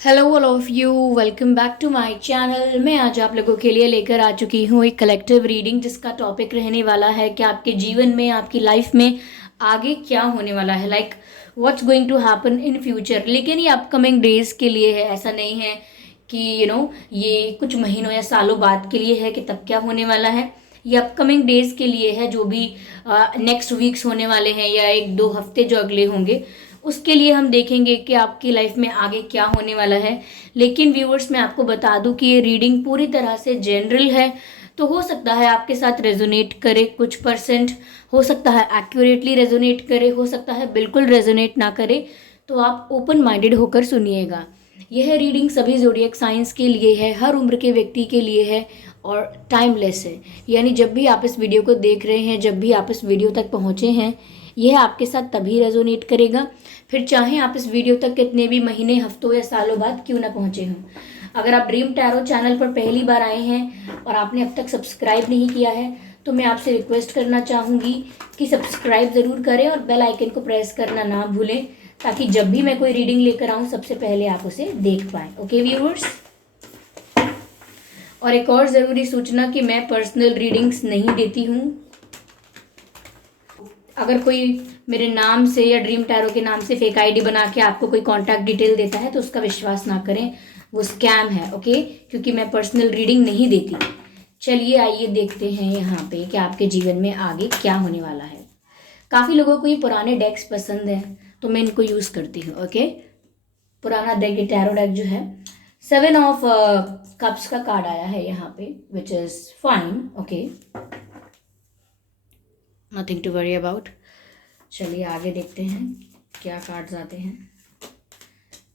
Hello all of you, welcome back to my channel. मैं आज आप लोगों के लिए लेकर आ चुकी हूँ एक कलेक्टिव रीडिंग जिसका टॉपिक रहने वाला है कि आपके जीवन में, आपकी लाइफ में आगे क्या होने वाला है, like what's going to happen in future. लेकिन ये अपकमिंग डेज के लिए है, ऐसा नहीं है कि ये कुछ महीनों या सालों बाद के लिए है कि तब क्या होने वाला है। ये अपकमिंग डेज के लिए है, जो भी नेक्स्ट वीक्स होने वाले हैं या एक दो हफ्ते जो अगले होंगे उसके लिए हम देखेंगे कि आपकी लाइफ में आगे क्या होने वाला है। लेकिन व्यूअर्स, मैं आपको बता दूं कि ये रीडिंग पूरी तरह से जनरल है, तो हो सकता है आपके साथ रेजोनेट करे कुछ परसेंट, हो सकता है एक्यूरेटली रेजोनेट करे, हो सकता है बिल्कुल रेजोनेट ना करे। तो आप ओपन माइंडेड होकर सुनिएगा। यह रीडिंग सभी ज़ोडिएक साइंस के लिए है, हर उम्र के व्यक्ति के लिए है और टाइमलेस है। यानी जब भी आप इस वीडियो को देख रहे हैं, जब भी आप इस वीडियो तक पहुंचे हैं, यह आपके साथ तभी रेजोनेट करेगा, फिर चाहे आप इस वीडियो तक कितने भी महीने, हफ्तों या सालों बाद क्यों ना पहुंचे हों। अगर आप ड्रीम टैरो चैनल पर पहली बार आए हैं और आपने अब तक सब्सक्राइब नहीं किया है तो मैं आपसे रिक्वेस्ट करना चाहूँगी कि सब्सक्राइब ज़रूर करें और बेल आइकन को प्रेस करना ना भूलें, ताकि जब भी मैं कोई रीडिंग लेकर आऊँ सबसे पहले आप उसे देख पाएँ। ओके व्यूअर्स, और एक और ज़रूरी सूचना कि मैं पर्सनल रीडिंग्स नहीं देती हूँ। अगर कोई मेरे नाम से या ड्रीम टैरो के नाम से फेक आईडी बना के आपको कोई कांटेक्ट डिटेल देता है तो उसका विश्वास ना करें, वो स्कैम है। ओके, क्योंकि मैं पर्सनल रीडिंग नहीं देती। चलिए आइए देखते हैं यहाँ पे कि आपके जीवन में आगे क्या होने वाला है। काफ़ी लोगों को ये पुराने डेक्स पसंद हैं तो मैं इनको यूज़ करती हूँ। ओके, पुराना डेक, ये टैरो डेक जो है, 7 ऑफ कप्स का कार्ड आया है यहाँ पे, which is fine. Okay, nothing to worry about. चलिए आगे देखते हैं क्या कार्ड्स आते हैं।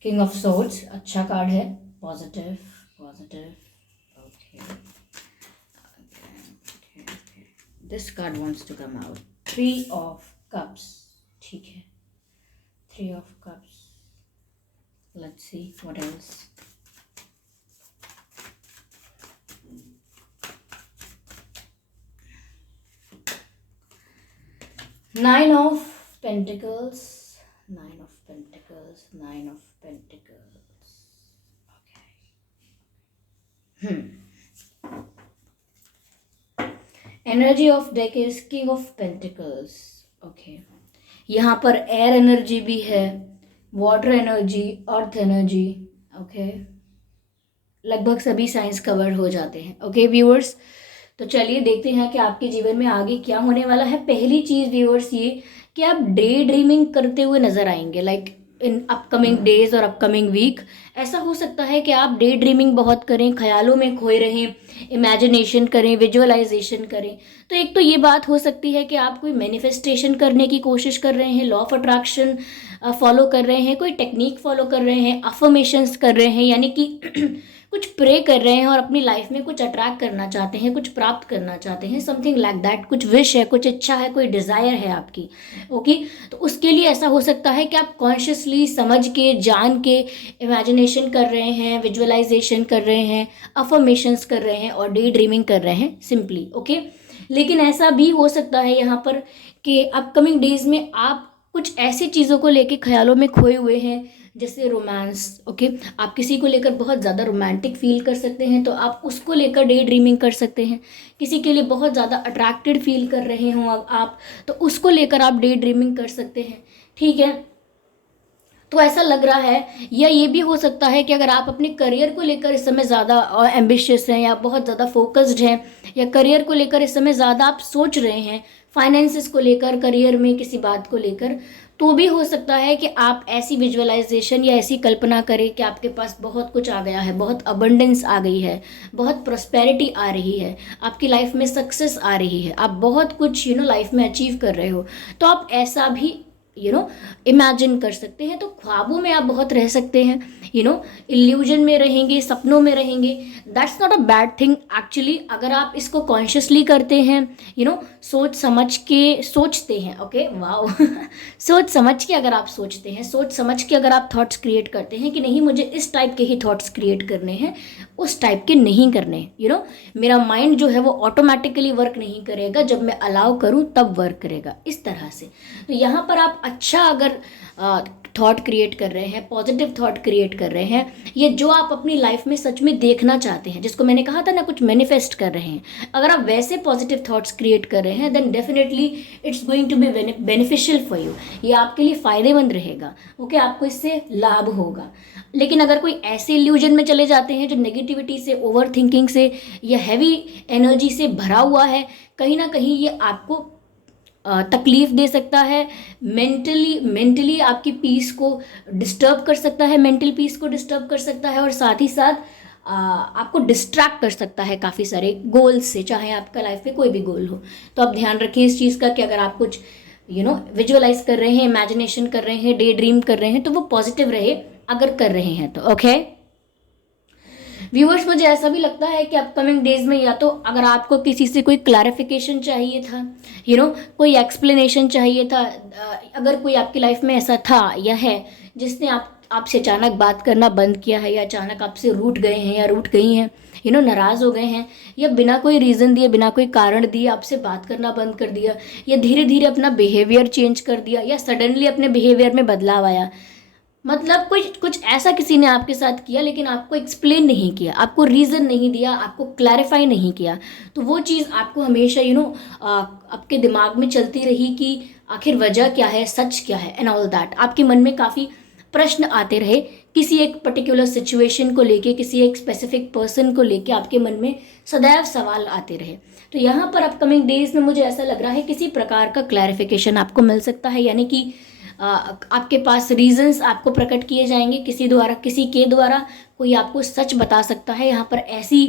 किंग ऑफ सोर्ड्स, अच्छा कार्ड है, positive positive. Okay, this card wants to come out. 3 of cups, ठीक है, 3 of cups. Let's see what else. 9 of Pentacles, 9 of Pentacles, 9 of Pentacles. Okay. Energy of deck is King of Pentacles. Okay. यहाँ पर air energy भी है, water energy, earth energy. Okay, लगभग सभी science cover हो जाते हैं। ओके व्यूअर्स, तो चलिए देखते हैं कि आपके जीवन में आगे क्या होने वाला है। पहली चीज व्यूअर्स ये कि आप डे ड्रीमिंग करते हुए नजर आएंगे, लाइक इन अपकमिंग डेज और अपकमिंग वीक। ऐसा हो सकता है कि आप डे ड्रीमिंग बहुत करें, ख्यालों में खोए रहें, इमेजिनेशन करें, विजुअलाइजेशन करें। तो एक तो ये बात हो सकती है कि आप कोई मैनिफेस्टेशन करने की कोशिश कर रहे हैं, लॉ ऑफ अट्रैक्शन फॉलो कर रहे हैं, कोई टेक्निक फॉलो कर रहे हैं, अफर्मेशंस कर रहे हैं, यानी कि कुछ प्रे कर रहे हैं और अपनी लाइफ में कुछ अट्रैक्ट करना चाहते हैं, कुछ प्राप्त करना चाहते हैं, समथिंग लाइक दैट। कुछ विश है, कुछ इच्छा है, कोई डिजायर है आपकी। ओके, तो उसके लिए ऐसा हो सकता है कि आप कॉन्शियसली, समझ के, जान के इमेजिनेशन कर रहे हैं, विजुअलाइजेशन कर रहे हैं, अफर्मेशंस कर रहे हैं और डे ड्रीमिंग कर रहे हैं सिंपली। ओके, लेकिन ऐसा भी हो सकता है यहाँ पर कि अपकमिंग डेज में आप कुछ ऐसी चीज़ों को लेके ख्यालों में खोए हुए हैं, जैसे रोमांस। ओके, आप किसी को लेकर बहुत ज़्यादा रोमांटिक फील कर सकते हैं तो आप उसको लेकर डे ड्रीमिंग कर सकते हैं। किसी के लिए बहुत ज़्यादा अट्रैक्टेड फील कर रहे हो आप, तो उसको लेकर आप डे ड्रीमिंग कर सकते हैं। ठीक है, तो ऐसा लग रहा है। या ये भी हो सकता है कि अगर आप अपने करियर को लेकर इस समय ज़्यादा एम्बिशियस हैं या बहुत ज़्यादा फोकस्ड हैं, या करियर को लेकर इस समय ज़्यादा आप सोच रहे हैं, फाइनेंसिस को लेकर, करियर में किसी बात को लेकर, तो भी हो सकता है कि आप ऐसी विजुअलाइजेशन या ऐसी कल्पना करें कि आपके पास बहुत कुछ आ गया है, बहुत अबंडेंस आ गई है, बहुत प्रॉस्पेरिटी आ रही है, आपकी लाइफ में सक्सेस आ रही है, आप बहुत कुछ लाइफ में अचीव कर रहे हो। तो आप ऐसा भी इमेजिन कर सकते हैं। तो ख्वाबों में आप बहुत रह सकते हैं, इल्यूजन में रहेंगे, सपनों में रहेंगे। That's not a bad thing actually, अगर आप इसको कॉन्शियसली करते हैं, सोच समझ के सोचते हैं। ओके, वाओ सोच समझ के अगर आप सोचते हैं, सोच समझ के अगर आप थॉट्स क्रिएट करते हैं कि नहीं मुझे इस टाइप के ही थॉट्स क्रिएट करने हैं, उस टाइप के नहीं करने, मेरा माइंड जो है वो ऑटोमेटिकली वर्क नहीं करेगा, जब मैं अलाउ करूं तब वर्क करेगा, इस तरह से। तो यहाँ पर आप अच्छा अगर थॉट क्रिएट कर रहे हैं, पॉजिटिव थॉट क्रिएट कर रहे हैं, ये जो आप अपनी लाइफ में सच में देखना चाहते हैं, जिसको मैंने कहा था ना कुछ मैनिफेस्ट कर रहे हैं, अगर आप वैसे पॉजिटिव थॉट्स क्रिएट कर रहे हैं then definitely it's going to be beneficial for you. ये आपके लिए फ़ायदेमंद रहेगा, ओके, आपको इससे लाभ होगा। लेकिन अगर कोई ऐसे इल्यूजन में चले जाते हैं जो नेगेटिविटी से, ओवर थिंकिंग से या हैवी एनर्जी से भरा हुआ है, कहीं ना कहीं ये आपको तकलीफ दे सकता है, मेंटली आपकी पीस को डिस्टर्ब कर सकता है, मेंटल पीस को डिस्टर्ब कर सकता है, और साथ ही साथ आपको डिस्ट्रैक्ट कर सकता है काफ़ी सारे गोल्स से, चाहे आपका लाइफ में कोई भी गोल हो। तो आप ध्यान रखें इस चीज़ का कि अगर आप कुछ विजुअलाइज कर रहे हैं, इमेजिनेशन कर रहे हैं, डे ड्रीम कर रहे हैं, तो वो पॉजिटिव रहे अगर कर रहे हैं तो, ओके। व्यूअर्स, मुझे ऐसा भी लगता है कि अपकमिंग डेज में या तो अगर आपको किसी से कोई क्लैरिफिकेशन चाहिए था, कोई एक्सप्लेनेशन चाहिए था, अगर कोई आपकी लाइफ में ऐसा था या है जिसने आपसे अचानक बात करना बंद किया है, या अचानक आपसे रूठ गए हैं या रूठ गई हैं, नाराज़ हो गए हैं, या बिना कोई रीज़न दिए, बिना कोई कारण दिए आपसे बात करना बंद कर दिया, या धीरे धीरे अपना बिहेवियर चेंज कर दिया, या सडनली अपने बिहेवियर में बदलाव आया, मतलब कुछ ऐसा किसी ने आपके साथ किया लेकिन आपको एक्सप्लेन नहीं किया, आपको रीज़न नहीं दिया, आपको क्लैरिफाई नहीं किया, तो वो चीज़ आपको हमेशा आपके दिमाग में चलती रही कि आखिर वजह क्या है, सच क्या है, एंड ऑल दैट। आपके मन में काफ़ी प्रश्न आते रहे किसी एक पर्टिकुलर सिचुएशन को लेके, किसी एक स्पेसिफिक पर्सन को लेके आपके मन में सदैव सवाल आते रहे। तो यहाँ पर अपकमिंग डेज में मुझे ऐसा लग रहा है किसी प्रकार का क्लैरिफिकेशन आपको मिल सकता है, यानी कि आपके पास रीजंस आपको प्रकट किए जाएंगे किसी के द्वारा कोई आपको सच बता सकता है। यहाँ पर ऐसी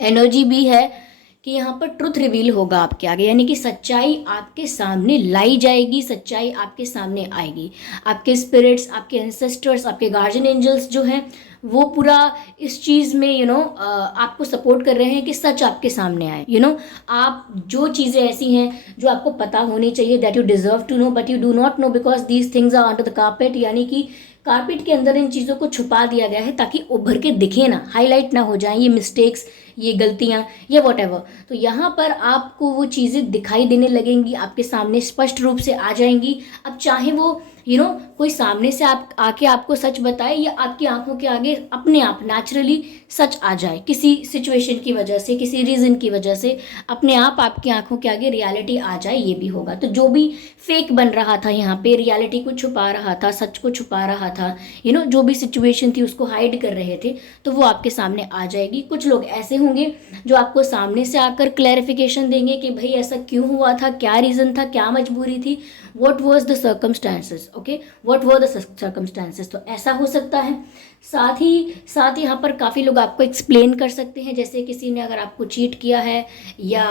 एनर्जी भी है कि यहाँ पर ट्रुथ रिवील होगा आपके आगे, यानी कि सच्चाई आपके सामने लाई जाएगी, सच्चाई आपके सामने आएगी। आपके स्पिरिट्स, आपके एंसेस्टर्स, आपके गार्जियन एंजल्स जो हैं वो पूरा इस चीज़ में आपको सपोर्ट कर रहे हैं कि सच आपके सामने आए। आप जो चीज़ें ऐसी हैं जो आपको पता होनी चाहिए, that you deserve to know but you do not know because these things are under the carpet, यानी कि कारपेट के अंदर इन चीज़ों को छुपा दिया गया है ताकि उभर के दिखे ना, हाईलाइट ना हो जाएं ये मिस्टेक्स, ये गलतियाँ या वॉट। तो यहाँ पर आपको वो चीज़ें दिखाई देने लगेंगी, आपके सामने स्पष्ट रूप से आ जाएंगी। अब चाहे वो कोई सामने से आके आपको सच बताए, या आपकी आंखों के आगे अपने आप नेचुरली सच आ जाए, किसी सिचुएशन की वजह से, किसी रीज़न की वजह से अपने आप आपकी आंखों के आगे रियलिटी आ जाए, ये भी होगा। तो जो भी फेक बन रहा था यहाँ पे, रियलिटी को छुपा रहा था, सच को छुपा रहा था, जो भी सिचुएशन थी उसको हाइड कर रहे थे, तो वो आपके सामने आ जाएगी। कुछ लोग ऐसे होंगे जो आपको सामने से आकर क्लैरिफिकेशन देंगे कि भाई ऐसा क्यों हुआ था, क्या रीज़न था, क्या मजबूरी थी, what was the circumstances, okay, what were the circumstances। तो ऐसा हो सकता है। साथ ही यहाँ पर काफ़ी लोग आपको एक्सप्लेन कर सकते हैं, जैसे किसी ने अगर आपको चीट किया है या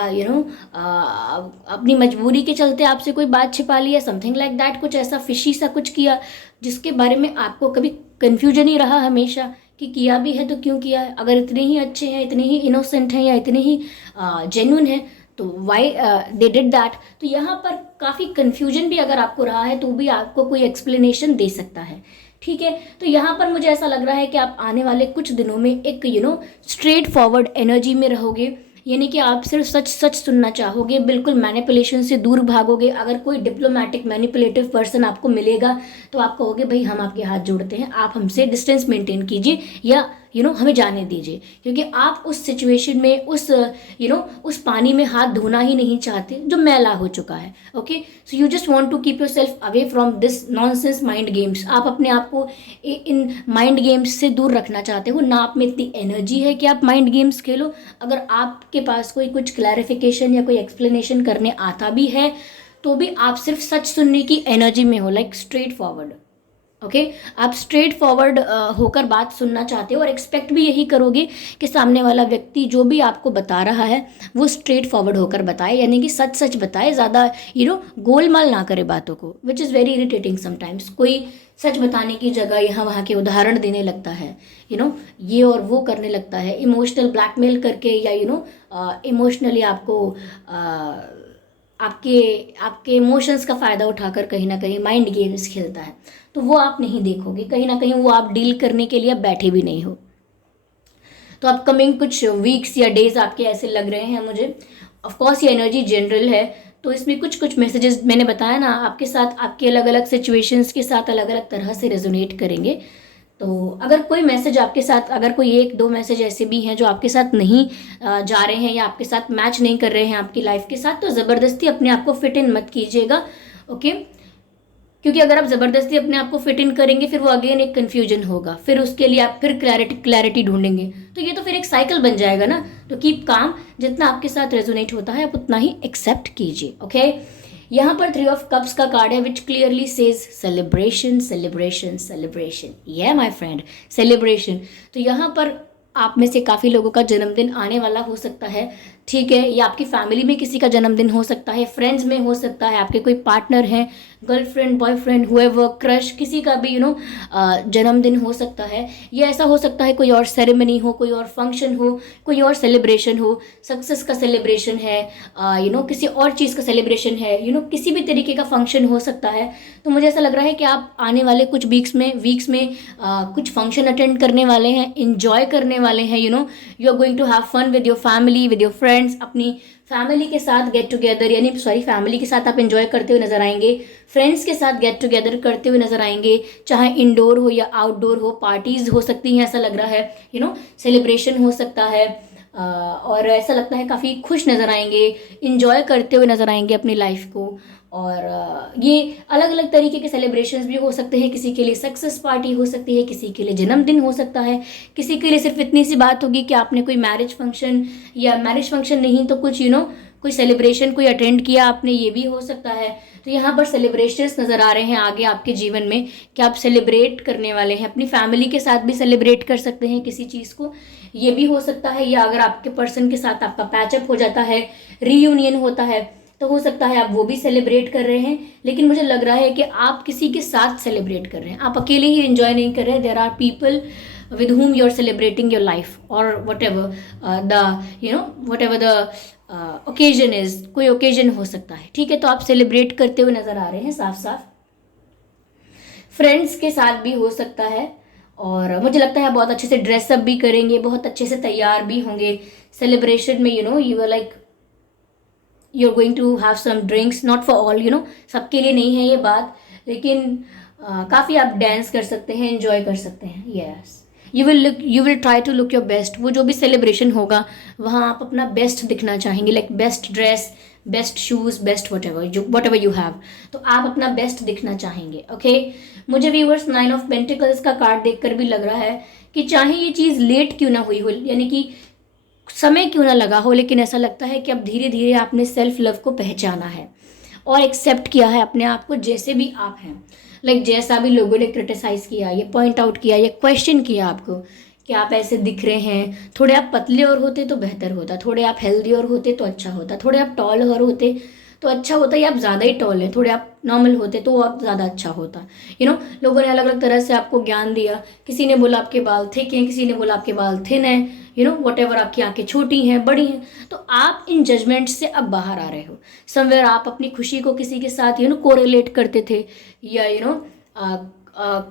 अपनी मजबूरी के चलते आपसे कोई बात छिपा ली है, समथिंग लाइक दैट, कुछ ऐसा फिशी सा कुछ किया जिसके बारे में आपको कभी कन्फ्यूजन ही रहा हमेशा कि किया भी है तो क्यों किया है। अगर इतने ही अच्छे हैं, इतने ही इनोसेंट हैं या इतने ही जेन्युइन हैं तो वाई दे डिड दैट। तो यहाँ पर काफ़ी कन्फ्यूजन भी अगर आपको रहा है तो भी आपको कोई एक्सप्लेनेशन दे सकता है, ठीक है। तो यहाँ पर मुझे ऐसा लग रहा है कि आप आने वाले कुछ दिनों में एक स्ट्रेट फॉरवर्ड एनर्जी में रहोगे, यानी कि आप सिर्फ सच सुनना चाहोगे, बिल्कुल मैनिपुलेशन से दूर भागोगे। अगर कोई डिप्लोमेटिक मैनिपुलेटिव पर्सन आपको मिलेगा तो आप कहोगे भाई हम आपके हाथ जोड़ते हैं, आप हमसे डिस्टेंस मेंटेन कीजिए या हमें जाने दीजिए, क्योंकि आप उस सिचुएशन में उस पानी में हाथ धोना ही नहीं चाहते जो मैला हो चुका है। Okay, so you just want to keep yourself away from this nonsense mind games. आप अपने आप को इन माइंड गेम्स से दूर रखना चाहते हो, ना आप में इतनी एनर्जी है कि आप माइंड गेम्स खेलो। अगर आपके पास कुछ क्लैरिफिकेशन या कोई एक्सप्लेनेशन करने आता भी है तो भी आप सिर्फ सच सुनने की एनर्जी में हो, लाइक स्ट्रेट फॉरवर्ड। ओके, आप स्ट्रेट फॉरवर्ड होकर बात सुनना चाहते हो और एक्सपेक्ट भी यही करोगे कि सामने वाला व्यक्ति जो भी आपको बता रहा है वो स्ट्रेट फॉरवर्ड होकर बताए, यानी कि सच बताए, ज़्यादा गोलमाल ना करे बातों को, which is very irritating sometimes. कोई सच बताने की जगह यहाँ वहाँ के उदाहरण देने लगता है, ये और वो करने लगता है, इमोशनल ब्लैकमेल करके या इमोशनली आपको आपके इमोशंस का फ़ायदा उठाकर कहीं ना कहीं माइंड गेम्स खेलता है। तो वो आप नहीं देखोगे, कहीं ना कहीं वो आप डील करने के लिए बैठे भी नहीं हो। तो अपकमिंग कुछ वीक्स या डेज आपके ऐसे लग रहे हैं मुझे। ऑफकोर्स ये एनर्जी जनरल है, तो इसमें कुछ कुछ मैसेजेस मैंने बताया ना आपके साथ, आपके अलग अलग सिचुएशंस के साथ अलग अलग तरह से रेजोनेट करेंगे। तो अगर कोई मैसेज आपके साथ, अगर कोई एक दो मैसेज ऐसे भी हैं जो आपके साथ नहीं जा रहे हैं या आपके साथ मैच नहीं कर रहे हैं आपकी लाइफ के साथ, तो ज़बरदस्ती अपने आप को फिट इन मत कीजिएगा, ओके। क्योंकि अगर आप ज़बरदस्ती अपने आप को फिट इन करेंगे फिर वो अगेन एक कन्फ्यूजन होगा, फिर उसके लिए आप फिर क्लैरिटी ढूंढेंगे, तो ये तो फिर एक साइकिल बन जाएगा ना। तो कीप काम, जितना आपके साथ रेजोनेट होता है आप उतना ही एक्सेप्ट कीजिए, ओके। यहाँ पर 3 ऑफ कप्स का कार्ड है विच clearly says celebration celebration celebration, ये माय फ्रेंड, सेलिब्रेशन। तो यहाँ पर आप में से काफ़ी लोगों का जन्मदिन आने वाला हो सकता है, ठीक है, या आपकी फैमिली में किसी का जन्मदिन हो सकता है, फ्रेंड्स में हो सकता है, आपके कोई पार्टनर हैं, गर्लफ्रेंड बॉयफ्रेंड हुएवर क्रश, किसी का भी जन्मदिन हो सकता है। या ऐसा हो सकता है कोई और सेरेमनी हो, कोई और फंक्शन हो, कोई और सेलिब्रेशन हो, सक्सेस का सेलिब्रेशन है, किसी और चीज़ का सेलिब्रेशन है, किसी भी तरीके का फंक्शन हो सकता है। तो मुझे ऐसा लग रहा है कि आप आने वाले कुछ वीक्स में कुछ फंक्शन अटेंड करने वाले हैं, इंजॉय करने वाले हैं, you are going to have fun with your family, with your friends, अपनी फैमिली के साथ गेट टुगेदर, यानी सॉरी फैमिली के साथ आप एंजॉय करते हुए नजर आएंगे, फ्रेंड्स के साथ गेट टुगेदर करते हुए नजर आएंगे, चाहे इंडोर हो या आउटडोर हो, पार्टीज हो सकती हैं, ऐसा लग रहा है, सेलिब्रेशन हो सकता है, और ऐसा लगता है काफ़ी खुश नज़र आएंगे, इंजॉय करते हुए नज़र आएंगे अपनी लाइफ को। और ये अलग अलग तरीके के सेलिब्रेशंस भी हो सकते हैं, किसी के लिए सक्सेस पार्टी हो सकती है, किसी के लिए जन्मदिन हो सकता है, किसी के लिए सिर्फ इतनी सी बात होगी कि आपने कोई मैरिज फंक्शन, या मैरिज फंक्शन नहीं तो कुछ कोई सेलिब्रेशन कोई अटेंड किया आपने, ये भी हो सकता है। तो यहाँ पर सेलिब्रेशंस नज़र आ रहे हैं आगे आपके जीवन में कि आप सेलिब्रेट करने वाले हैं, अपनी फैमिली के साथ भी सेलिब्रेट कर सकते हैं किसी चीज़ को, ये भी हो सकता है। या अगर आपके पर्सन के साथ आपका पैचअप हो जाता है, रीयूनियन होता है, तो हो सकता है आप वो भी सेलिब्रेट कर रहे हैं। लेकिन मुझे लग रहा है कि आप किसी के साथ सेलिब्रेट कर रहे हैं, आप अकेले ही एंजॉय नहीं कर रहे हैं। There are people with whom you are celebrating your life or whatever whatever the occasion is, कोई ओकेजन हो सकता है, ठीक है। तो आप सेलिब्रेट करते हुए नजर आ रहे हैं साफ साफ, फ्रेंड्स के साथ भी हो सकता है, और मुझे लगता है बहुत अच्छे से ड्रेसअप भी करेंगे, बहुत अच्छे से तैयार भी होंगे सेलिब्रेशन में, you are like you are going to have some drinks, not for all, सबके लिए नहीं है ये बात, लेकिन काफ़ी आप डांस कर सकते हैं, एंजॉय कर सकते हैं, yes. You will try to look your best, वो जो भी सेलिब्रेशन होगा वहाँ आप अपना बेस्ट दिखना चाहेंगे, like best dress, best shoes, best what ever you have, तो आप अपना बेस्ट दिखना चाहेंगे, ओके। मुझे व्यूअर्स 9 ऑफ पेंटिकल्स का कार्ड देखकर भी लग रहा है कि चाहे ये चीज़ लेट क्यों ना हुई हो, यानी कि समय क्यों ना लगा हो, लेकिन ऐसा लगता है कि अब धीरे धीरे आपने सेल्फ लव को पहचाना है और एक्सेप्ट किया है अपने आप को जैसे भी आप हैं। लाइक जैसा भी लोगों ने क्रिटिसाइज़ किया, ये पॉइंट आउट किया, ये क्वेश्चन किया आपको कि आप ऐसे दिख रहे हैं, थोड़े आप पतले और होते तो बेहतर होता, थोड़े आप हेल्दी और होते तो अच्छा होता, थोड़े आप टॉल और होते तो अच्छा होता, या आप ज़्यादा ही टॉल हैं, थोड़े आप नॉर्मल होते तो आप ज़्यादा अच्छा होता, लोगों ने अलग अलग तरह से आपको ज्ञान दिया, किसी ने बोला आपके बाल थिक हैं, किसी ने बोला आपके बाल थिन हैं, वट एवर, आपकी आंखें छोटी हैं, बड़ी हैं, तो आप इन जजमेंट से अब बाहर आ रहे हो। समवेयर आप अपनी खुशी को किसी के साथ कोरिलेट करते थे, या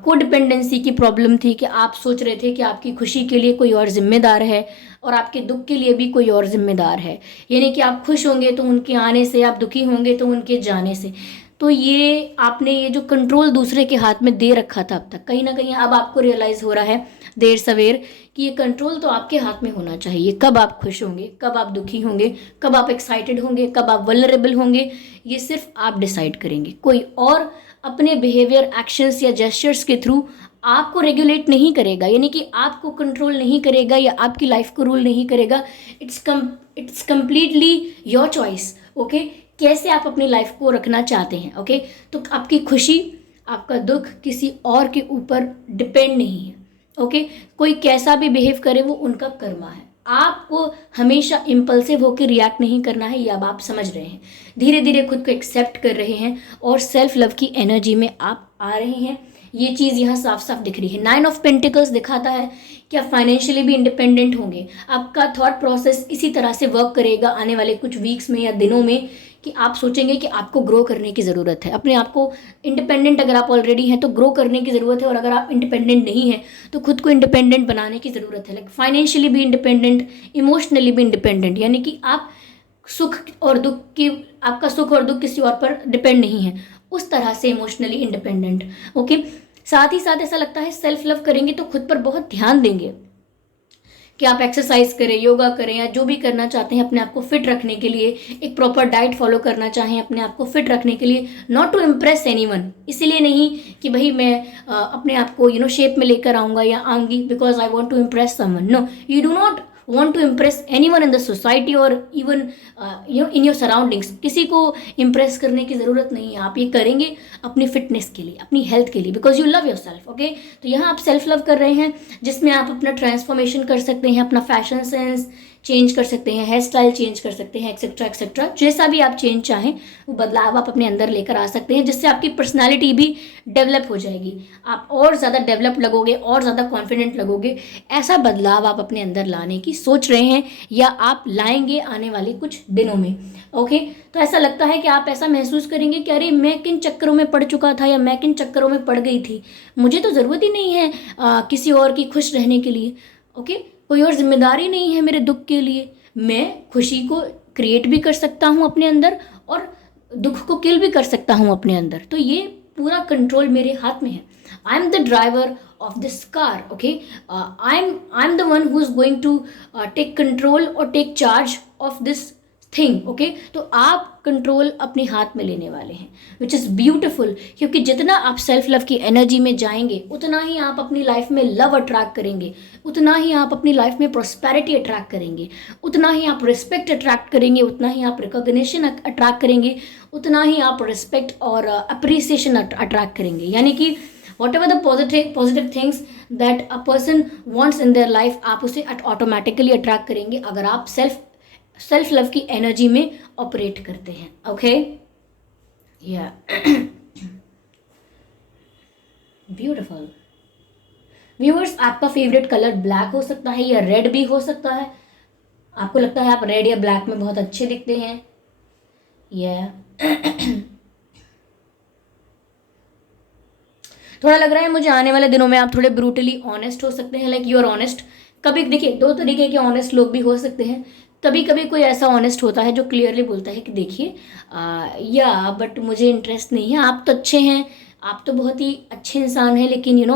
को डिपेंडेंसी की प्रॉब्लम थी कि आप सोच रहे थे कि आपकी खुशी के लिए कोई और जिम्मेदार है और आपके दुख के लिए भी कोई और जिम्मेदार है, यानी कि आप खुश होंगे तो उनके आने से, आप दुखी होंगे तो उनके जाने से। तो ये आपने ये जो कंट्रोल दूसरे के हाथ में दे रखा था अब तक, कहीं ना कहीं अब आपको रियलाइज़ हो रहा है देर सवेर कि ये कंट्रोल तो आपके हाथ में होना चाहिए, कब आप खुश होंगे, कब आप दुखी होंगे, कब आप एक्साइटेड होंगे, कब आप वल्नरेबल होंगे, ये सिर्फ आप डिसाइड करेंगे। कोई और अपने बिहेवियर, एक्शंस या जेस्चर्स के थ्रू आपको रेगुलेट नहीं करेगा, यानी कि आपको कंट्रोल नहीं करेगा या आपकी लाइफ को रूल नहीं करेगा। It's completely your choice, okay, कैसे आप अपनी लाइफ को रखना चाहते हैं, ओके। तो आपकी खुशी, आपका दुख किसी और के ऊपर डिपेंड नहीं है, ओके। कोई कैसा भी बिहेव करे वो उनका कर्मा है, आपको हमेशा इम्पल्सिव होकर रिएक्ट नहीं करना है, ये अब आप समझ रहे हैं, धीरे धीरे खुद को एक्सेप्ट कर रहे हैं और सेल्फ लव की एनर्जी में आप आ रहे हैं, ये चीज़ यहाँ साफ साफ दिख रही है। 9 ऑफ पेंटिकल्स दिखाता है कि आप फाइनेंशियली भी इंडिपेंडेंट होंगे, आपका थॉट प्रोसेस इसी तरह से वर्क करेगा आने वाले कुछ वीक्स में या दिनों में कि आप सोचेंगे कि आपको ग्रो करने की ज़रूरत है, अपने आप को इंडिपेंडेंट, अगर आप ऑलरेडी हैं तो ग्रो करने की ज़रूरत है, और अगर आप इंडिपेंडेंट नहीं हैं तो खुद को इंडिपेंडेंट बनाने की ज़रूरत है, लाइक फाइनेंशियली भी इंडिपेंडेंट, इमोशनली भी इंडिपेंडेंट, यानी कि आप सुख और दुख की, आपका सुख और दुख किसी और पर डिपेंड नहीं है, उस तरह से इमोशनली इंडिपेंडेंट। ओके, साथ ही साथ ऐसा लगता है सेल्फ लव करेंगे तो खुद पर बहुत ध्यान देंगे कि आप एक्सरसाइज करें, योगा करें, या जो भी करना चाहते हैं अपने आप को फिट रखने के लिए, एक प्रॉपर डाइट फॉलो करना चाहें अपने आप को फिट रखने के लिए, नॉट टू इम्प्रेस एनीवन, इसीलिए नहीं कि भाई मैं अपने आप को शेप में लेकर आऊँगा या आऊँगी because I want to impress someone. No, you do not want to impress anyone in the society or even in your surroundings। किसी को impress करने की ज़रूरत नहीं है, आप ये करेंगे अपनी फिटनेस के लिए, अपनी हेल्थ के लिए, because you love your self. Okay, तो यहाँ आप सेल्फ लव कर रहे हैं जिसमें आप अपना ट्रांसफॉर्मेशन कर सकते हैं, अपना फैशन सेंस चेंज कर सकते हैं, हेयर स्टाइल चेंज कर सकते हैं, एक्सेट्रा एक्सेट्रा, जैसा भी आप चेंज चाहें वो बदलाव आप अपने अंदर लेकर आ सकते हैं, जिससे आपकी पर्सनालिटी भी डेवलप हो जाएगी, आप और ज़्यादा डेवलप लगोगे, और ज़्यादा कॉन्फिडेंट लगोगे। ऐसा बदलाव आप अपने अंदर लाने की सोच रहे हैं या आप लाएंगे आने वाले कुछ दिनों में। ओके, तो ऐसा लगता है कि आप ऐसा महसूस करेंगे कि अरे मैं किन चक्करों में पड़ चुका था या मैं किन चक्करों में पड़ गई थी, मुझे तो ज़रूरत ही नहीं है किसी और की खुश रहने के लिए। ओके, कोई और जिम्मेदारी नहीं है मेरे दुख के लिए, मैं खुशी को क्रिएट भी कर सकता हूँ अपने अंदर और दुख को किल भी कर सकता हूँ अपने अंदर। तो ये पूरा कंट्रोल मेरे हाथ में है। I am the driver of this car. Okay, I am the one who is going to take control और take charge of this thing. Okay, तो आप कंट्रोल अपने हाथ में लेने वाले हैं, विच इज़ ब्यूटिफुल, क्योंकि जितना आप सेल्फ लव की एनर्जी में जाएंगे उतना ही आप अपनी लाइफ में लव अट्रैक्ट करेंगे, उतना ही आप अपनी लाइफ में प्रॉस्पेरिटी अट्रैक्ट करेंगे, उतना ही आप रिस्पेक्ट अट्रैक्ट करेंगे, उतना ही आप रिकॉग्निशन अट्रैक्ट करेंगे, उतना ही आप रिस्पेक्ट और अप्रिसिएशन अट्रैक्ट करेंगे। यानी कि whatever the positive things that a person wants in their life, आप उसे ऑटोमेटिकली अट्रैक्ट करेंगे अगर आप सेल्फ लव की एनर्जी में ऑपरेट करते हैं। ओके, या ब्यूटिफुल व्यूअर्स, आपका फेवरेट कलर ब्लैक हो सकता है या रेड भी हो सकता है। आपको लगता है आप रेड या ब्लैक में बहुत अच्छे दिखते हैं, या थोड़ा लग रहा है मुझे आने वाले दिनों में आप थोड़े ब्रूटली ऑनेस्ट हो सकते हैं, लाइक यू आर ऑनेस्ट। कभी देखिए, दो तरीके के ऑनेस्ट लोग भी हो सकते हैं। कभी कभी कोई ऐसा ऑनेस्ट होता है जो क्लियरली बोलता है कि देखिए या बट मुझे इंटरेस्ट नहीं है, आप तो अच्छे हैं, आप तो बहुत ही अच्छे इंसान हैं, लेकिन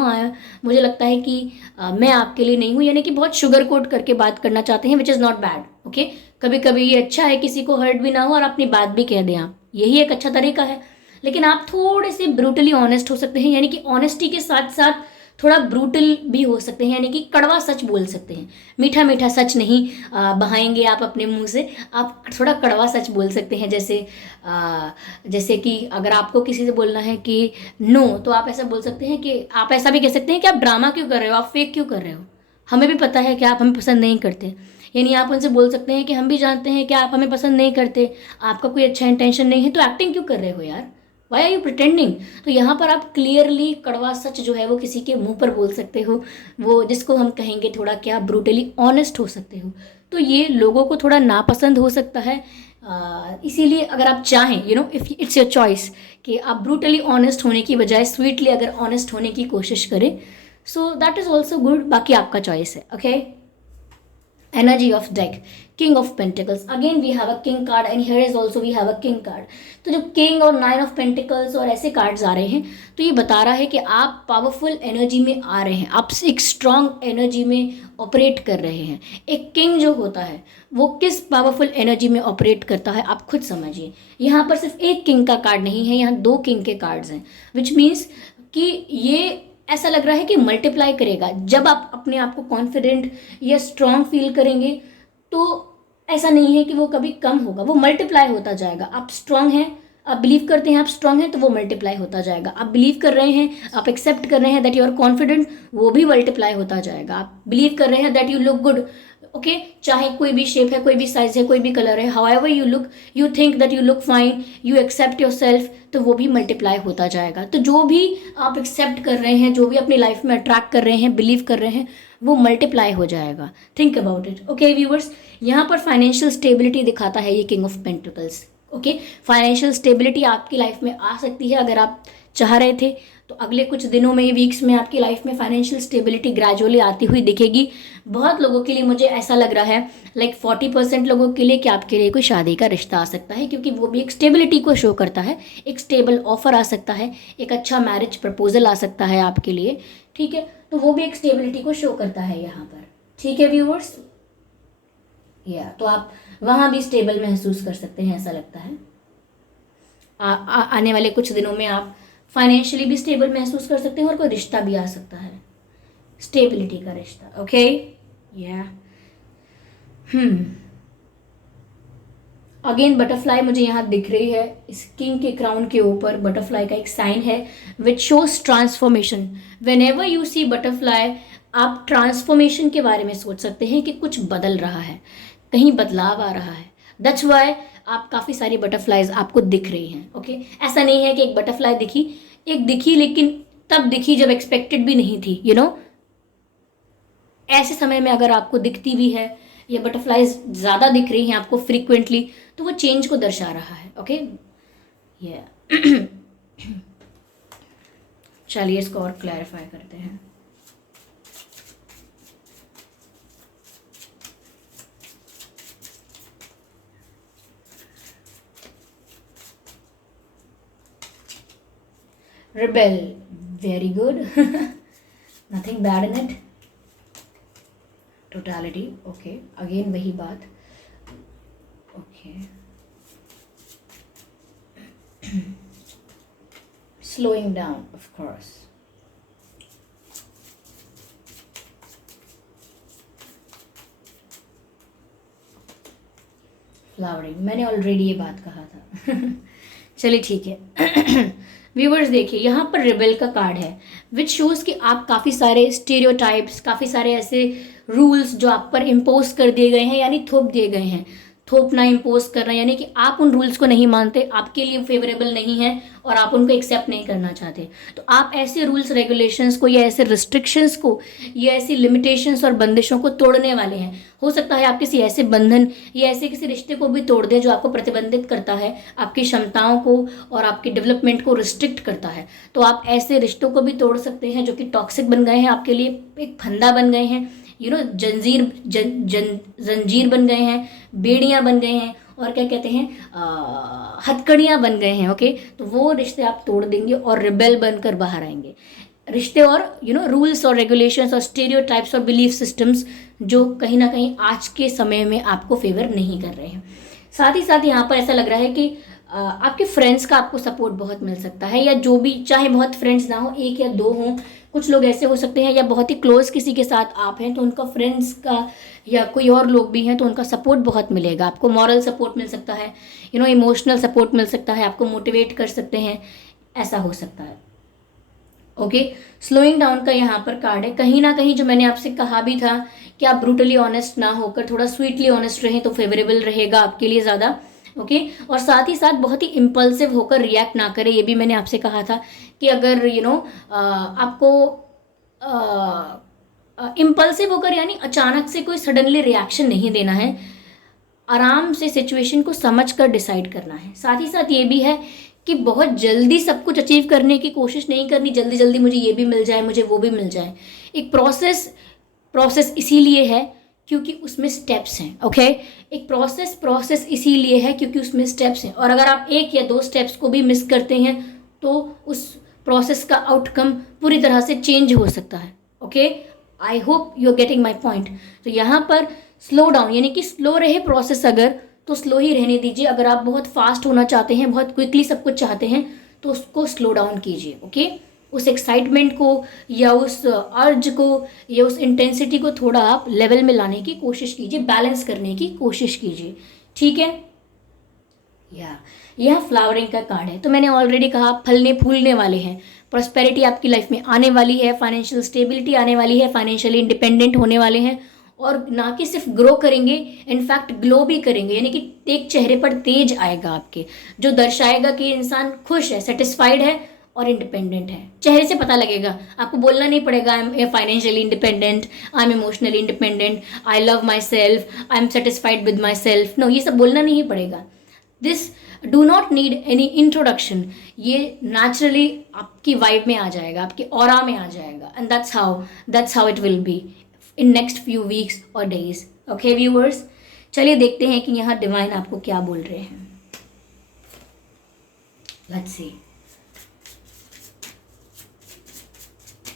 मुझे लगता है कि मैं आपके लिए नहीं हूँ, यानी कि बहुत शुगर कोट करके बात करना चाहते हैं, which is not bad. Okay, कभी कभी ये अच्छा है किसी को हर्ट भी ना हो और अपनी बात भी कह दें आप, यही एक अच्छा तरीका है। लेकिन आप थोड़े से ब्रूटली ऑनेस्ट हो सकते हैं, यानी कि ऑनेस्टी के साथ साथ थोड़ा ब्रूटल भी हो सकते हैं, यानी कि कड़वा सच बोल सकते हैं। मीठा मीठा सच नहीं बहाएंगे आप अपने मुंह से, आप थोड़ा कड़वा सच बोल सकते हैं। जैसे कि अगर आपको किसी से बोलना है कि नो, तो आप ऐसा बोल सकते हैं कि आप ऐसा भी कह सकते हैं कि आप ड्रामा क्यों कर रहे हो, आप फेक क्यों कर रहे हो, हमें भी पता है कि आप हमें पसंद नहीं करते। यानी आप उनसे बोल सकते हैं कि हम भी जानते हैं कि आप हमें पसंद नहीं करते, आपका कोई अच्छा इंटेंशन नहीं है, तो एक्टिंग क्यों कर रहे हो यार, वाई आर यू प्रिटेंडिंग। तो यहाँ पर आप क्लियरली कड़वा सच जो है वो किसी के मुंह पर बोल सकते हो, वो जिसको हम कहेंगे थोड़ा क्या ब्रूटली ऑनेस्ट हो सकते हो। तो ये लोगों को थोड़ा नापसंद हो सकता है, इसीलिए अगर आप चाहें इफ़ इट्स योर चॉइस कि आप ब्रूटली ऑनेस्ट होने की बजाय स्वीटली अगर ऑनेस्ट होने की कोशिश करें, so that is also good, बाकी आपका चॉइस है। Okay, energy of deck, king of pentacles, again we have a king card and here is also we have a king card। तो जो king और नाइन ऑफ पेंटिकल्स और ऐसे cards आ रहे हैं तो ये बता रहा है कि आप पावरफुल एनर्जी में आ रहे हैं, आप एक स्ट्रॉन्ग एनर्जी में ऑपरेट कर रहे हैं। एक किंग जो होता है वो किस पावरफुल एनर्जी में ऑपरेट करता है आप खुद समझिए। यहाँ पर सिर्फ एक किंग का कार्ड नहीं है, यहाँ दो किंग के कार्ड्स हैं, विच मीन्स कि ये ऐसा लग रहा है कि मल्टीप्लाई करेगा। जब आप अपने आप को कॉन्फिडेंट या स्ट्रांग फील करेंगे तो ऐसा नहीं है कि वो कभी कम होगा, वो मल्टीप्लाई होता जाएगा। आप स्ट्रांग हैं, आप बिलीव करते हैं आप स्ट्रांग हैं, तो वो मल्टीप्लाई होता जाएगा। आप बिलीव कर रहे हैं, आप एक्सेप्ट कर रहे हैं दैट यू आर कॉन्फिडेंट, वो भी मल्टीप्लाई होता जाएगा। आप बिलीव कर रहे हैं that you look good, okay, चाहे कोई भी शेप है, कोई भी साइज है, कोई भी कलर है, however you look, you think that you look fine, you accept yourself, तो वो भी मल्टीप्लाई होता जाएगा। तो जो भी आप एक्सेप्ट कर रहे हैं, जो भी अपनी लाइफ में अट्रैक्ट कर रहे हैं, बिलीव कर रहे हैं, वो मल्टीप्लाई हो जाएगा। Think about it. Okay viewers, यहाँ पर फाइनेंशियल स्टेबिलिटी दिखाता है ये king of pentacles. Okay, financial stability आपकी लाइफ में आ सकती है अगर आप चाह रहे थे, तो अगले कुछ दिनों में, वीक्स में आपकी लाइफ में फाइनेंशियल स्टेबिलिटी ग्रेजुअली आती हुई दिखेगी। बहुत लोगों के लिए मुझे ऐसा लग रहा है, लाइक 40% लोगों के लिए, कि आपके लिए कोई शादी का रिश्ता आ सकता है, क्योंकि वो भी एक स्टेबिलिटी को शो करता है। एक स्टेबल ऑफर आ सकता है, एक अच्छा मैरिज प्रपोजल आ सकता है आपके लिए, ठीक है। तो वो भी एक स्टेबिलिटी को शो करता है यहाँ पर, ठीक है व्यूअर्स। या तो आप वहाँ भी स्टेबल महसूस कर सकते हैं, ऐसा लगता है। आने वाले कुछ दिनों में आप फाइनेंशियली भी स्टेबल महसूस कर सकते हैं, और कोई रिश्ता भी आ सकता है, स्टेबिलिटी का रिश्ता, ओके। या अगेन बटरफ्लाई मुझे यहाँ दिख रही है, इस किंग के क्राउन के ऊपर बटरफ्लाई का एक साइन है which shows transformation. Whenever you see butterfly, आप ट्रांसफॉर्मेशन के बारे में सोच सकते हैं कि कुछ बदल रहा है, कहीं बदलाव आ रहा है। दैट्स वाई आप काफ़ी सारी बटरफ्लाइज आपको दिख रही हैं, ओके। ऐसा नहीं है कि एक बटरफ्लाई दिखी, एक दिखी लेकिन तब दिखी जब एक्सपेक्टेड भी नहीं थी, यू नो। ऐसे समय में अगर आपको दिखती भी है, या बटरफ्लाइज ज़्यादा दिख रही हैं आपको फ्रीक्वेंटली, तो वो चेंज को दर्शा रहा है, ओके। ये चलिए इसको और क्लैरिफाई करते हैं। Rebel, very good. Nothing bad in it. Totality, okay. Again वही बात, okay. Slowing down, of course. Flowering, मैंने ऑलरेडी ये बात कहा था। चलिए ठीक है। व्यूवर्स देखिए, यहाँ पर रिबेल का कार्ड है विच शोज़ कि आप काफ़ी सारे स्टीरियोटाइप्स, काफ़ी सारे ऐसे रूल्स जो आप पर इम्पोज कर दिए गए हैं, यानी थोप दिए गए हैं। थोपना, इम्पोज करना, यानी कि आप उन रूल्स को नहीं मानते, आपके लिए फेवरेबल नहीं है और आप उनको एक्सेप्ट नहीं करना चाहते। तो आप ऐसे रूल्स रेगुलेशंस को, या ऐसे रिस्ट्रिक्शंस को, या ऐसी लिमिटेशंस और बंदिशों को तोड़ने वाले हैं। हो सकता है आप किसी ऐसे बंधन या ऐसे किसी रिश्ते को भी तोड़ दें जो आपको प्रतिबंधित करता है, आपकी क्षमताओं को और आपके डेवलपमेंट को रिस्ट्रिक्ट करता है। तो आप ऐसे रिश्तों को भी तोड़ सकते हैं जो कि टॉक्सिक बन गए हैं, आपके लिए एक फंदा बन गए हैं, यू नो, जंजीर बन गए हैं, बेड़ियां बन गए हैं, और क्या कहते हैं, हथकड़ियाँ बन गए हैं, ओके। तो वो रिश्ते आप तोड़ देंगे और रिबेल बनकर बाहर आएंगे। रिश्ते और रूल्स और रेगुलेशंस और स्टीरियोटाइप्स और बिलीफ सिस्टम्स जो कहीं ना कहीं आज के समय में आपको फेवर नहीं कर रहे हैं। साथ ही साथ यहाँ पर ऐसा लग रहा है कि आपके फ्रेंड्स का आपको सपोर्ट बहुत मिल सकता है, या जो भी, चाहे बहुत फ्रेंड्स ना हो, एक या दो हों, कुछ लोग ऐसे हो सकते हैं, या बहुत ही क्लोज किसी के साथ आप हैं तो उनका फ्रेंड्स का या कोई और लोग भी हैं तो उनका सपोर्ट बहुत मिलेगा आपको। मॉरल सपोर्ट मिल सकता है, इमोशनल सपोर्ट मिल सकता है, आपको मोटिवेट कर सकते हैं, ऐसा हो सकता है, ओके। स्लोइंग डाउन का यहाँ पर कार्ड है। कहीं ना कहीं जो मैंने आपसे कहा भी था कि आप ब्रूटली ऑनेस्ट ना होकर थोड़ा स्वीटली ऑनेस्ट रहें तो फेवरेबल रहेगा आपके लिए ज़्यादा, ओके। और साथ ही साथ बहुत ही इम्पल्सिव होकर रिएक्ट ना करें, ये भी मैंने आपसे कहा था कि अगर आपको इम्पल्सिव होकर, यानी अचानक से कोई सडनली रिएक्शन नहीं देना है, आराम से सिचुएशन को समझ कर डिसाइड करना है। साथ ही साथ ये भी है कि बहुत जल्दी सब कुछ अचीव करने की कोशिश नहीं करनी, जल्दी जल्दी मुझे ये भी मिल जाए, मुझे वो भी मिल जाए। एक प्रोसेस इसीलिए है क्योंकि उसमें स्टेप्स हैं, ओके। एक प्रोसेस इसीलिए है क्योंकि उसमें स्टेप्स हैं, और अगर आप एक या दो स्टेप्स को भी मिस करते हैं तो उस प्रोसेस का आउटकम पूरी तरह से चेंज हो सकता है, okay. I hope you are getting my point. तो यहाँ पर स्लो डाउन, यानी कि स्लो रहे प्रोसेस, अगर तो स्लो ही रहने दीजिए। अगर आप बहुत फास्ट होना चाहते हैं, बहुत क्विकली सब कुछ चाहते हैं, तो उसको स्लो डाउन कीजिए, ओके। उस एक्साइटमेंट को या उस अर्ज को या उस इंटेंसिटी को थोड़ा आप लेवल में लाने की कोशिश कीजिए, बैलेंस करने की कोशिश कीजिए, ठीक है। यह फ्लावरिंग का कार्ड है। तो मैंने ऑलरेडी कहा, फलने फूलने वाले हैं, प्रॉस्पेरिटी आपकी लाइफ में आने वाली है, फाइनेंशियल स्टेबिलिटी आने वाली है, फाइनेंशियली इंडिपेंडेंट होने वाले हैं, और ना कि सिर्फ ग्रो करेंगे, इनफैक्ट ग्लो भी करेंगे, यानी कि एक चेहरे पर तेज आएगा आपके, जो दर्शाएगा कि इंसान खुश है, सेटिस्फाइड है और इंडिपेंडेंट है। चेहरे से पता लगेगा, आपको बोलना नहीं पड़ेगा I am financially independent, I am emotionally independent, I love my self, I am satisfied with my self. No, ये सब बोलना नहीं पड़ेगा। This do not need any introduction, ये नेचुरली आपकी वाइब में आ जाएगा, आपके ऑरा में आ जाएगा, and that's how it will be in next few weeks और डेज। ओके व्यूअर्स, चलिए देखते हैं कि यहाँ डिवाइन आपको क्या बोल रहे हैं। Let's see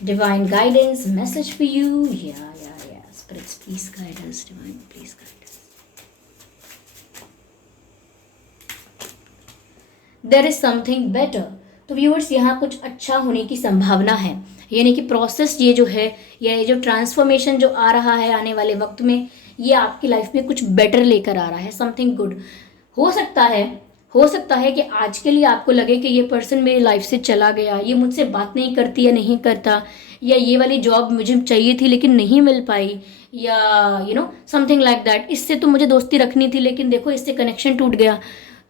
divine guidance message for you. या spirits please guide us, divine please guide us. There is something better. तो व्यूअर्स यहाँ कुछ अच्छा होने की संभावना है, यानी कि प्रोसेस ये जो है, या ये जो ट्रांसफॉर्मेशन जो आ रहा है आने वाले वक्त में, ये आपकी लाइफ में कुछ बेटर लेकर आ रहा है, समथिंग गुड। हो सकता है कि आज के लिए आपको लगे कि ये पर्सन मेरी लाइफ से चला गया, ये मुझसे बात नहीं करती या नहीं करता, या ये वाली जॉब मुझे चाहिए थी लेकिन नहीं मिल पाई, या समथिंग लाइक दैट, इससे तो मुझे दोस्ती रखनी थी लेकिन देखो इससे कनेक्शन टूट गया।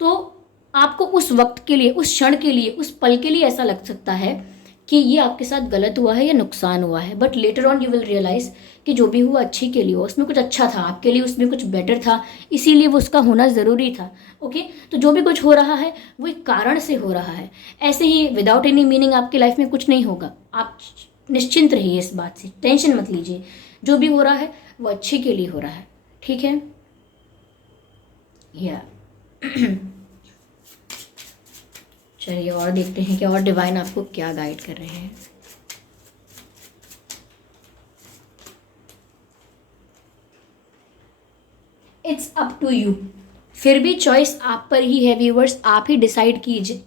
तो आपको उस वक्त के लिए, उस क्षण के लिए, उस पल के लिए ऐसा लग सकता है कि ये आपके साथ गलत हुआ है या नुकसान हुआ है, but later on you will realize कि जो भी हुआ अच्छे के लिए हुआ, उसमें कुछ अच्छा था आपके लिए, उसमें कुछ बेटर था, इसीलिए वो उसका होना ज़रूरी था। ओके, तो जो भी कुछ हो रहा है वो एक कारण से हो रहा है। ऐसे ही विदाउट एनी मीनिंग आपकी लाइफ में कुछ नहीं होगा। आप निश्चिंत रहिए, इस बात से टेंशन मत लीजिए, जो भी हो रहा है वो अच्छे के लिए हो रहा है, ठीक है। या चलिए और देखते हैं कि और डिवाइन आपको क्या गाइड कर रहे हैं। इट्स अप टू यू, फिर भी चॉइस आप पर ही है व्यूअर्स, आप ही डिसाइड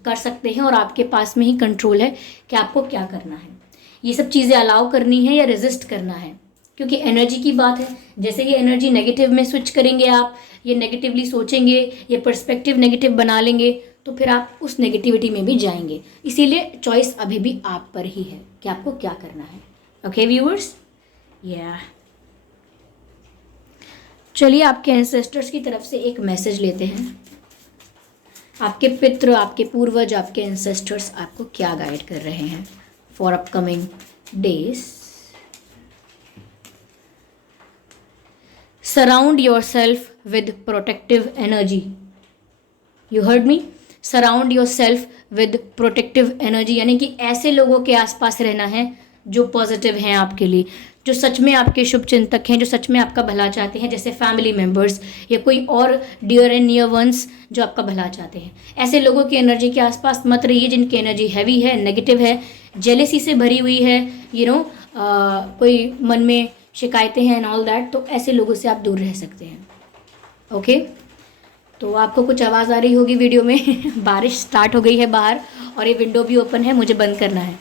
कर सकते हैं और आपके पास में ही कंट्रोल है कि आपको क्या करना है। ये सब चीज़ें अलाउ करनी है या रेजिस्ट करना है, क्योंकि एनर्जी की बात है। जैसे ये एनर्जी नेगेटिव में स्विच करेंगे आप, ये नेगेटिवली सोचेंगे, ये पर्सपेक्टिव नेगेटिव बना लेंगे, तो फिर आप उस नेगेटिविटी में भी जाएंगे। इसीलिए चॉइस अभी भी आप पर ही है कि आपको क्या करना है। ओके व्यूअर्स, या चलिए आपके एंसेस्टर्स की तरफ से एक मैसेज लेते हैं। आपके पितृ, आपके पूर्वज, आपके एंसेस्टर्स आपको क्या गाइड कर रहे हैं for upcoming days. Surround your self with protective energy. You heard me, surround your self with protective energy, यानी कि ऐसे लोगों के आसपास रहना है जो पॉजिटिव हैं आपके लिए, जो सच में आपके शुभ चिंतक हैं, जो सच में आपका भला चाहते हैं, जैसे फैमिली मेम्बर्स या कोई और डियर एंड नियर वंस जो आपका भला चाहते हैं। ऐसे लोगों की एनर्जी के आसपास मत रहिए जिनकी एनर्जी हैवी है, नेगेटिव है, जेलेसी से भरी हुई है, कोई मन में शिकायतें हैं एंड ऑल दैट, तो ऐसे लोगों से आप दूर रह सकते हैं। ओके, तो आपको कुछ आवाज़ आ रही होगी वीडियो में बारिश स्टार्ट हो गई है बाहर और ये विंडो भी ओपन है, मुझे बंद करना है।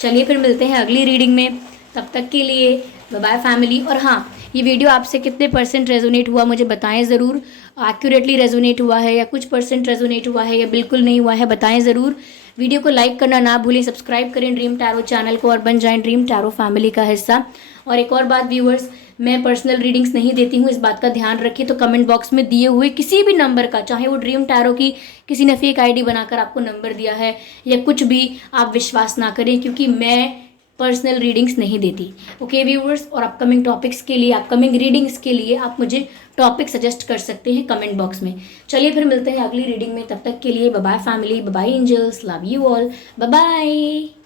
चलिए फिर मिलते हैं अगली रीडिंग में, तब तक के लिए बाय बाय फैमिली। और हाँ, ये वीडियो आपसे कितने % रेजोनेट हुआ मुझे बताएं ज़रूर। एक्यूरेटली रेजोनेट हुआ है या कुछ % रेजोनेट हुआ है या बिल्कुल नहीं हुआ है, बताएं ज़रूर। वीडियो को लाइक करना ना भूलें, सब्सक्राइब करें ड्रीम टैरो चैनल को और बन जाएं ड्रीम टैरो फैमिली का हिस्सा। और एक और बात व्यूअर्स, मैं पर्सनल रीडिंग्स नहीं देती हूँ, इस बात का ध्यान रखिए। तो कमेंट बॉक्स में दिए हुए किसी भी नंबर का, चाहे वो ड्रीम टैरो की किसी ने फेक आईडी बनाकर आपको नंबर दिया है या कुछ भी, आप विश्वास ना करें, क्योंकि मैं पर्सनल रीडिंग्स नहीं देती। ओके व्यूअर्स, और अपकमिंग टॉपिक्स के लिए, अपकमिंग रीडिंग्स के लिए आप मुझे टॉपिक सजेस्ट कर सकते हैं कमेंट बॉक्स में। चलिए फिर मिलते हैं अगली रीडिंग में, तब तक के लिए bye bye family, bye bye angels, love you all, bye bye.